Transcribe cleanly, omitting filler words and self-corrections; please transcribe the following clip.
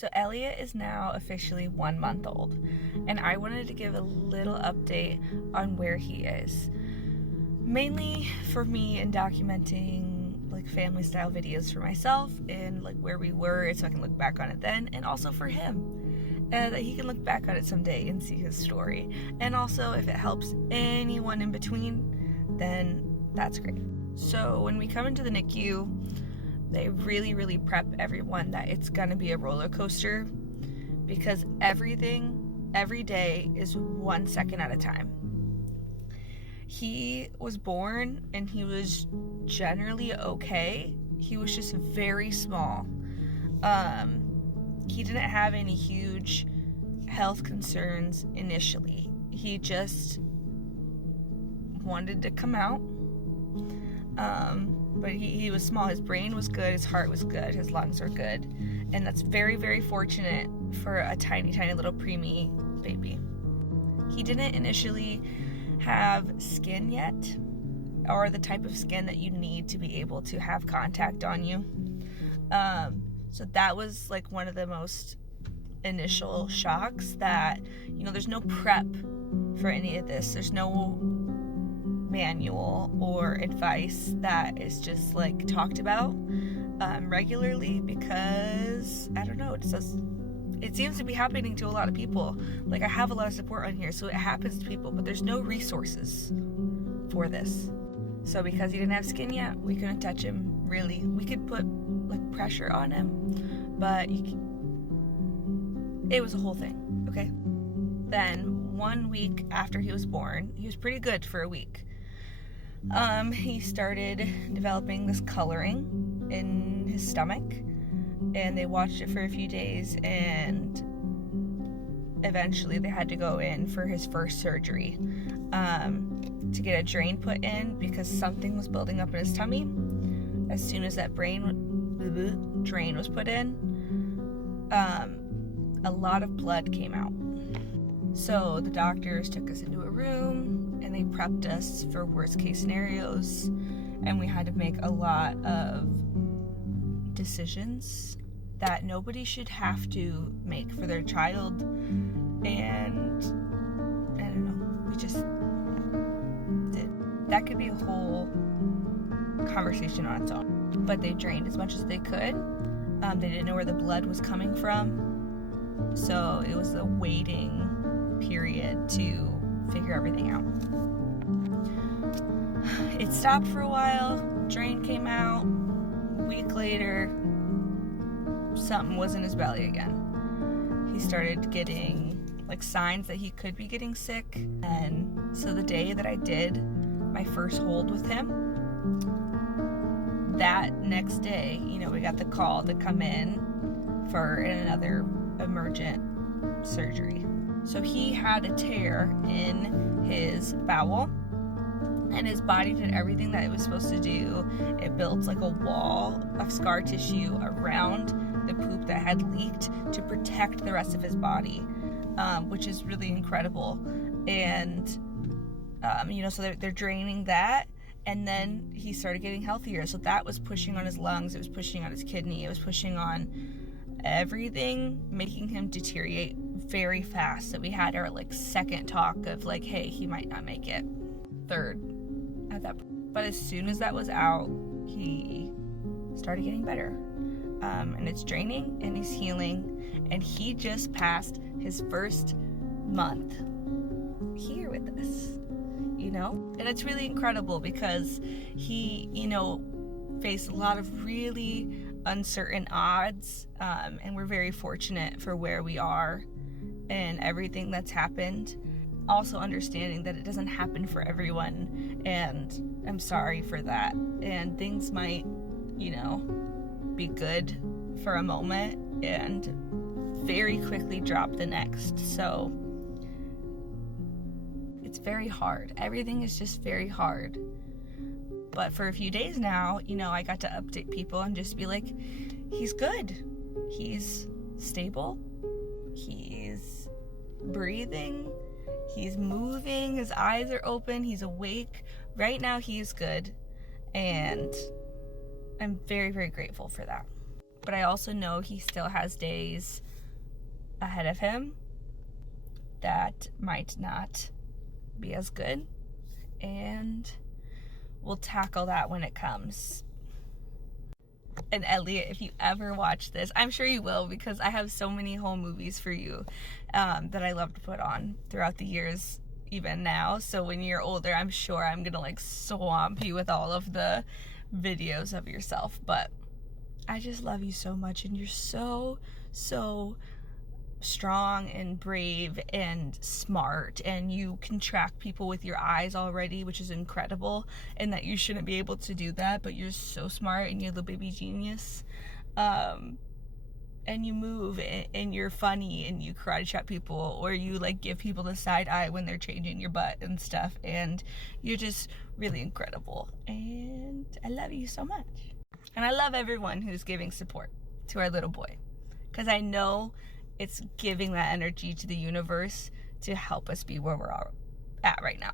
So Elliot is now officially 1 month old, and I wanted to give a little update on where he is. Mainly for me in documenting like family style videos for myself and like where we were so I can look back on it then, and also for him. That he can look back on it someday and see his story. And also if it helps anyone in between, then that's great. So when we come into the NICU, they really prep everyone that it's gonna be a roller coaster, because everything, every day is 1 second at a time. He was born and he was generally okay. He was just very small. He didn't have any huge health concerns initially. He just wanted to come out. But he was small. His brain was good, his heart was good, his lungs were good. And that's very fortunate for a tiny little preemie baby. He didn't initially have skin yet, or the type of skin that you need to be able to have contact on you. So that was like one of the most initial shocks, that, you know, there's no prep for any of this. There's no manual or advice that is just like talked about regularly, because I don't know, it seems to be happening to a lot of people. Like, I have a lot of support on here, so it happens to people, but there's no resources for this. So because he didn't have skin yet, we couldn't touch him really. We could put like pressure on him, but it was a whole thing. Okay, then 1 week after he was born, he was pretty good for a week. He started developing this coloring in his stomach, and they watched it for a few days, and eventually they had to go in for his first surgery to get a drain put in, because something was building up in his tummy. As soon as that drain was put in, a lot of blood came out. So the doctors took us into a room and they prepped us for worst case scenarios, and we had to make a lot of decisions that nobody should have to make for their child. And I don't know, we just did. That could be a whole conversation on its own. But they drained as much as they could. They didn't know where the blood was coming from, so it was a waiting period to figure everything out. It stopped for a while, drain came out. A week later, something was in his belly again. He started getting like signs that he could be getting sick. And so the day that I did my first hold with him, that next day, you know, we got the call to come in for another emergent surgery. So he had a tear in his bowel, and his body did everything that it was supposed to do. It built like a wall of scar tissue around the poop that had leaked to protect the rest of his body, which is really incredible. And you know, so they're draining that, and then he started getting healthier. So that was pushing on his lungs, it was pushing on his kidney, it was pushing on everything, making him deteriorate very fast. So we had our like second talk of like, hey, he might not make it. Third at that point. But as soon as that was out, he started getting better. And it's draining and he's healing, and he just passed his first month here with us, you know? And it's really incredible because he, you know, faced a lot of really uncertain odds, and we're very fortunate for where we are and everything that's happened. Also understanding that it doesn't happen for everyone, and I'm sorry for that. And things might, you know, be good for a moment and very quickly drop the next. So it's very hard. Everything is just very hard. But for a few days now, you know, I got to update people and just be like, he's good. He's stable. He's breathing. He's moving. His eyes are open. He's awake. Right now, he's good. And I'm very grateful for that. But I also know he still has days ahead of him that might not be as good, and we'll tackle that when it comes. And Elliot, if you ever watch this, I'm sure you will, because I have so many home movies for you that I love to put on throughout the years, even now. So when you're older, I'm sure I'm gonna like swamp you with all of the videos of yourself. But I just love you so much, and you're so strong and brave and smart, and you can track people with your eyes already, which is incredible, and that you shouldn't be able to do that, but you're so smart, and you're the baby genius. And you move, and you're funny, and you karate chop people, or you like give people the side eye when they're changing your butt and stuff, and you're just really incredible, and I love you so much. And I love everyone who's giving support to our little boy, because I know it's giving that energy to the universe to help us be where we're at right now.